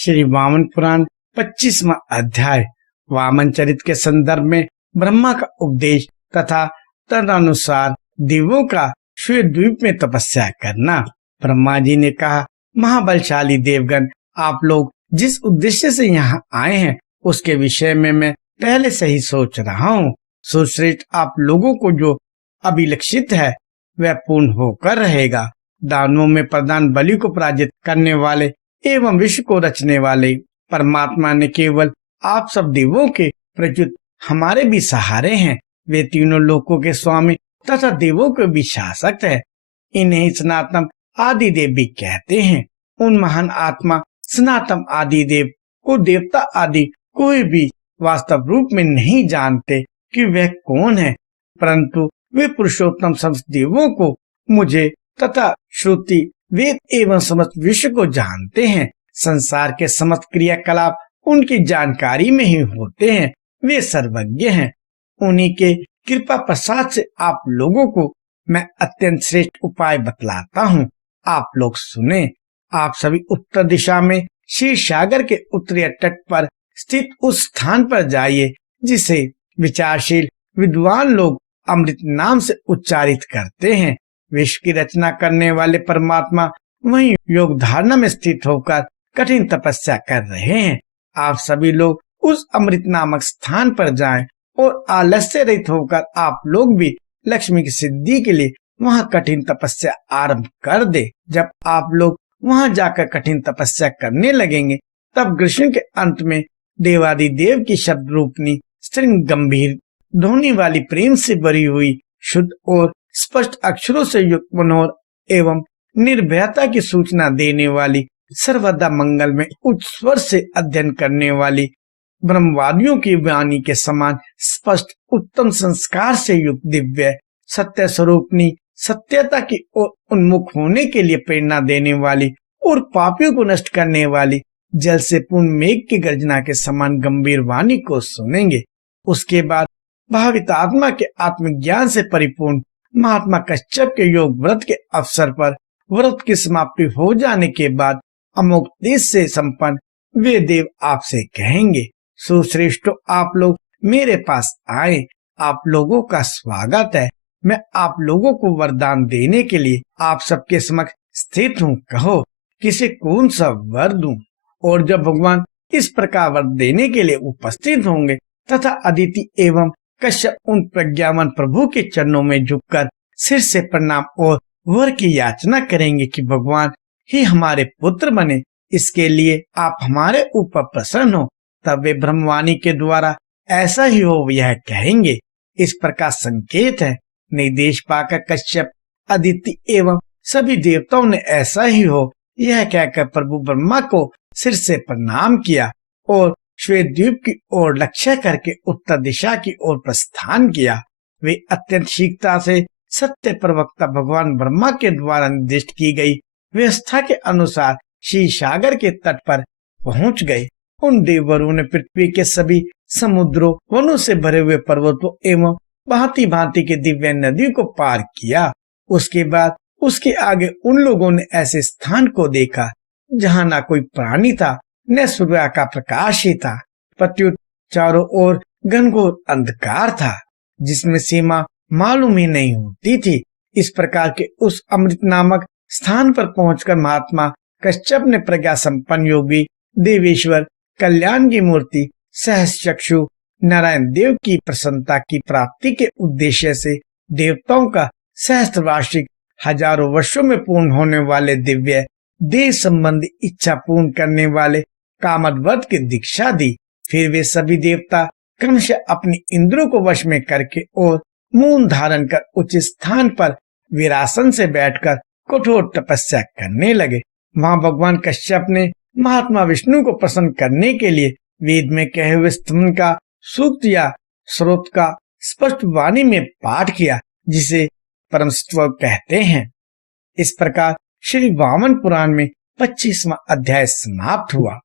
श्री वामन पुराण 25वां अध्याय वामन चरित के संदर्भ में ब्रह्मा का उपदेश तथा तदनुसार देवों का श्वेत द्वीप में तपस्या करना। ब्रह्मा जी ने कहा, महाबलशाली देवगण, आप लोग जिस उद्देश्य से यहाँ आए हैं उसके विषय में मैं पहले से ही सोच रहा हूँ। सुश्रेष्ठ, आप लोगों को जो अभिलक्षित है वह पूर्ण होकर रहेगा। दानवों में प्रधान बलि को पराजित करने वाले एवं विश्व को रचने वाले परमात्मा ने केवल आप सब देवों के प्रत्युत हमारे भी सहारे हैं। वे तीनों लोकों के स्वामी तथा देवों के भी शासक है। इन्हें सनातन आदि देव भी कहते हैं। उन महान आत्मा सनातन आदि देव को देवता आदि कोई भी वास्तव रूप में नहीं जानते कि वह कौन है, परंतु वे पुरुषोत्तम समस्त देवों को, मुझे तथा श्रुति वेद एवं समस्त विश्व को जानते हैं। संसार के समस्त क्रियाकलाप उनकी जानकारी में ही होते हैं। वे सर्वज्ञ हैं। उन्हीं के कृपा प्रसाद से आप लोगों को मैं अत्यंत श्रेष्ठ उपाय बतलाता हूँ। आप लोग सुने। आप सभी उत्तर दिशा में क्षीर सागर के उत्तरी तट पर स्थित उस स्थान पर जाइए जिसे विचारशील विद्वान लोग अमृत नाम से उच्चारित करते हैं। विश्व की रचना करने वाले परमात्मा वहीं योग धारणा में स्थित होकर कठिन तपस्या कर रहे हैं। आप सभी लोग उस अमृत नामक स्थान पर जाएं और आलस्य रहित होकर आप लोग भी लक्ष्मी की सिद्धि के लिए वहां कठिन तपस्या आरंभ कर दे। जब आप लोग वहां जाकर कठिन तपस्या करने लगेंगे तब ग्रीष्म के अंत में देवादिदेव की शब्द रूपनी स्त्रीण गंभीर ध्वनि वाली प्रेम से भरी हुई शुद्ध और स्पष्ट अक्षरों से युक्त मनोहर एवं निर्भयता की सूचना देने वाली, सर्वदा मंगल में उच्च स्वर से अध्ययन करने वाली, ब्रह्मवादियों की वाणी के समान स्पष्ट उत्तम संस्कार से युक्त दिव्य सत्य स्वरूपनी, सत्यता की ओर उन्मुख होने के लिए प्रेरणा देने वाली और पापियों को नष्ट करने वाली जल से पूर्ण मेघ की गर्जना के समान गंभीर वाणी को सुनेंगे। उसके बाद भावित आत्मा के आत्मज्ञान से परिपूर्ण महात्मा कश्यप के योग व्रत के अवसर पर व्रत की समाप्ति हो जाने के बाद अमोघ तेज से संपन्न वे देव आपसे कहेंगे, सुश्रेष्ठों, आप लोग मेरे पास आए। आप लोगों का स्वागत है। मैं आप लोगों को वरदान देने के लिए आप सबके समक्ष स्थित हूँ। कहो किसे कौन सा वर दूं? और जब भगवान इस प्रकार वर देने के लिए उपस्थित होंगे तथा अदिति एवं कश्यप उन प्रज्ञावान प्रभु के चरणों में झुककर सिर से प्रणाम और वर की याचना करेंगे कि भगवान ही हमारे पुत्र बने, इसके लिए आप हमारे ऊपर प्रसन्न हो, तब वे ब्रह्मवाणी के द्वारा ऐसा ही हो यह कहेंगे। इस प्रकार संकेत है। निर्देश पाकर कश्यप, अदिति एवं सभी देवताओं ने ऐसा ही हो यह कहकर प्रभु ब्रह्मा को सिर से प्रणाम किया और श्वेत द्वीप की ओर लक्ष्य करके उत्तर दिशा की ओर प्रस्थान किया। वे अत्यंत शीघ्रता से सत्य प्रवक्ता भगवान ब्रह्मा के द्वारा निर्दिष्ट की गई व्यवस्था के अनुसार क्षीर सागर के तट पर पहुंच गए। उन देववरों ने पृथ्वी के सभी समुद्रों, वनों से भरे हुए पर्वतों एवं भांति भांति के दिव्य नदियों को पार किया। उसके बाद उसके आगे उन लोगों ने ऐसे स्थान को देखा जहाँ न कोई प्राणी था, न सूर्य का प्रकाश ही था। प्रत्युत चारों ओर घनघोर अंधकार था जिसमें सीमा मालूम ही नहीं होती थी। इस प्रकार के उस अमृत नामक स्थान पर पहुंचकर महात्मा कश्यप ने प्रज्ञा संपन्न योगी देवेश्वर कल्याण की मूर्ति सहस्रचक्षु नारायण देव की प्रसन्नता की प्राप्ति के उद्देश्य से देवताओं का सहस्त्र वार्षिक हजारों वर्षों में पूर्ण होने वाले दिव्य देह संबंधी इच्छा पूर्ण करने वाले कामदव्रत की दीक्षा दी। फिर वे सभी देवता क्रमशः अपनी इंद्रियों को वश में करके और मून धारण कर उच्च स्थान पर वीरासन से बैठकर कठोर तपस्या करने लगे। वहां भगवान कश्यप ने महात्मा विष्णु को प्रसन्न करने के लिए वेद में कहे हुए स्तवन का सूक्त या स्रोत का स्पष्ट वाणी में पाठ किया, जिसे परमस्तव कहते हैं। इस प्रकार श्री वामन पुराण में 25वां अध्याय समाप्त हुआ।